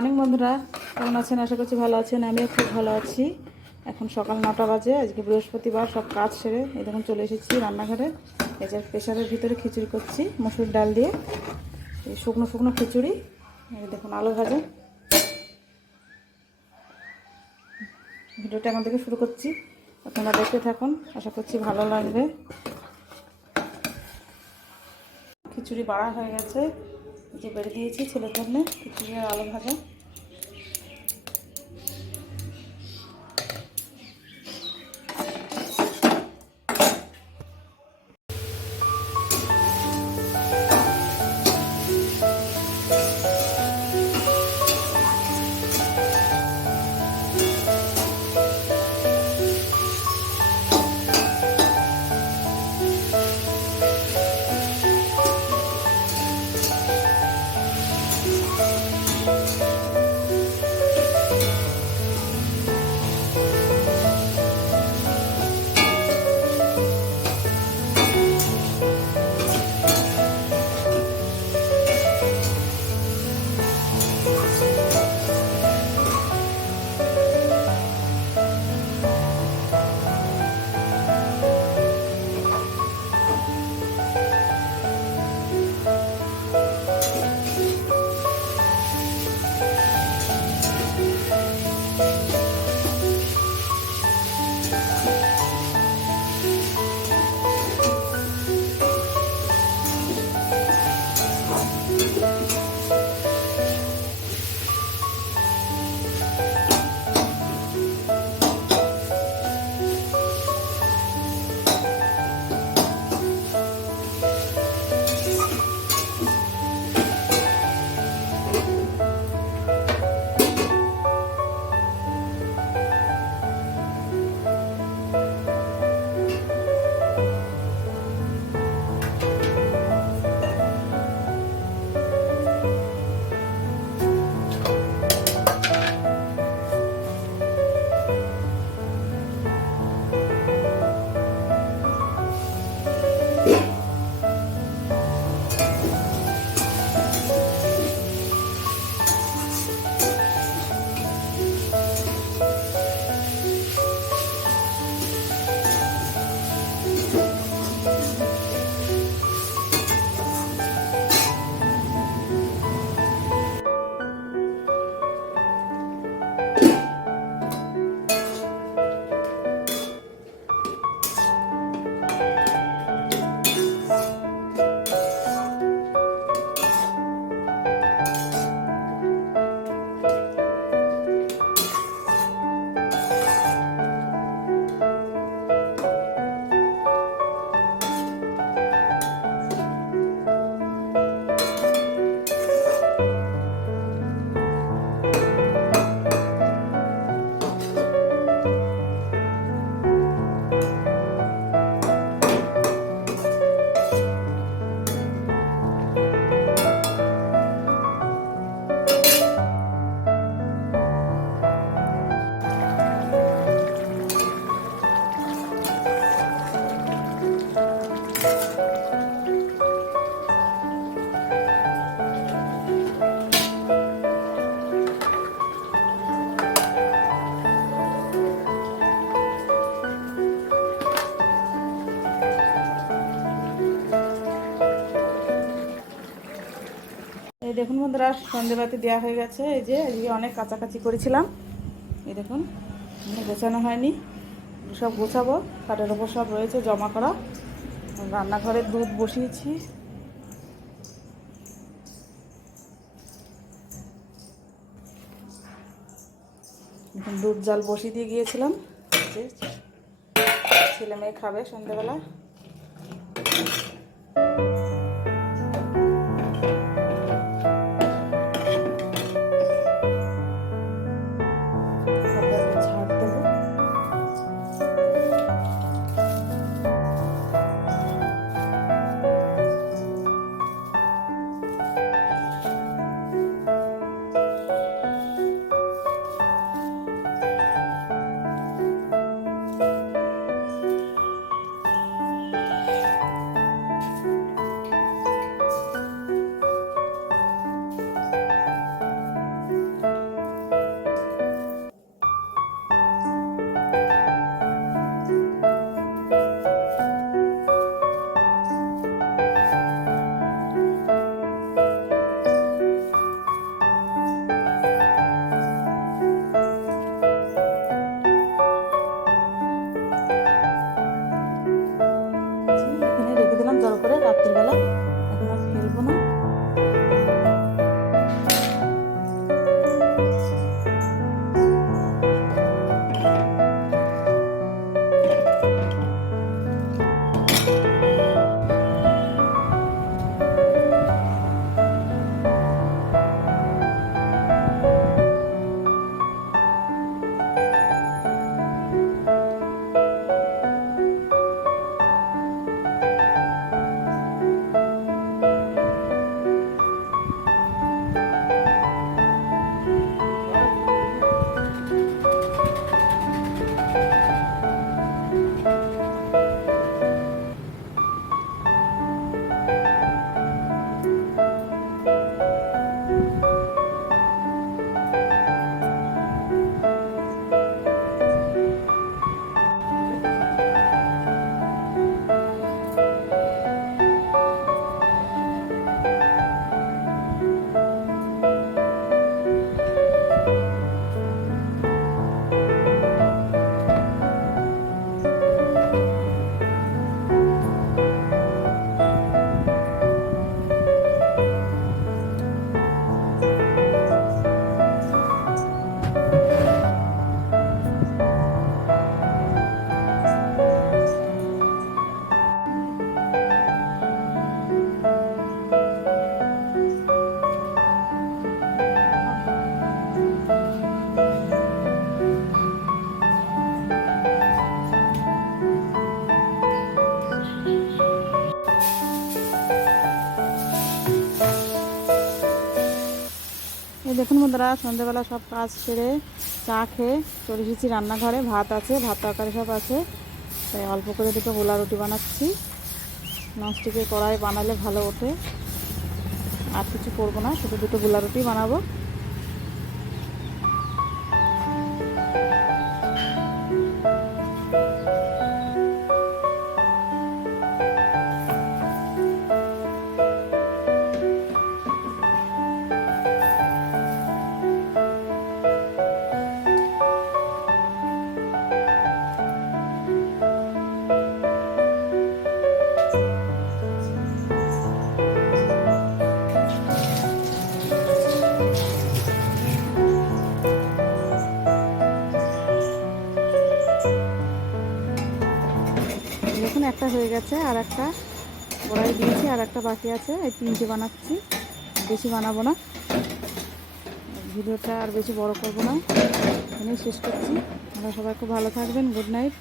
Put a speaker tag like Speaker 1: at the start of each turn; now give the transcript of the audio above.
Speaker 1: Morning বন্ধুরা, কেমন আছেন? আশা করছি ভালো আছেন। আমিও খুব ভালো আছি। এখন সকাল নটা বাজে, আজকে বৃহস্পতিবার, সব কাজ সেরে এই দেখুন চলে এসেছি রান্নাঘরে। যে প্রেশারের ভিতরে খিচুড়ি করছি, মসুর ডাল দিয়ে। এই শুকনো শুকনো খিচুড়ি দেখুন আলু ভাজা। ভিডিওটা এখন থেকে শুরু করছি। আপনারা দেখতে থাকুন, আশা করছি ভালো লাগবে। খিচুড়ি বাড়া হয়ে গেছে। যে বেড়ে দিয়েছি ছেলের জন্য খিচুড়ি আলু ভাজা। দেখুন বন্ধুরা সন্ধেবাতি দেওয়া হয়ে গেছে। এই যে আজকে অনেক কাছাকাছি করেছিলাম। এই দেখুন গোছানো হয়নি। সব গোছাবো কাঠের ওপর সব রয়েছে, জমা করা। রান্নাঘরে দুধ বসিয়েছি। দুধ জল বসিয়ে দিয়ে গিয়েছিলাম। ছেলে মেয়ে খাবে সন্ধেবেলা। দেখুন বন্ধুরা, সন্ধ্যেবেলা সব কাজ সেরে চা খেয়ে চলে এসেছি রান্নাঘরে। ভাত আছে, ভাত তরকারি সব আছে। তাই অল্প করে দুটো গোলা রুটি বানাচ্ছি। ননস্টিকের কড়াই বানালে ভালো ওঠে। আর কিছু করব না, শুধু দুটো গোলা রুটি বানাবো। একটা বাকি আছে, এই তিনটে বানাচ্ছি। বেশি বানাবো না। ভিডিওটা আর বেশি বড় করব না। এখানেই শেষ করছি। আমরা সবাই খুব ভালো থাকবেন। Good night.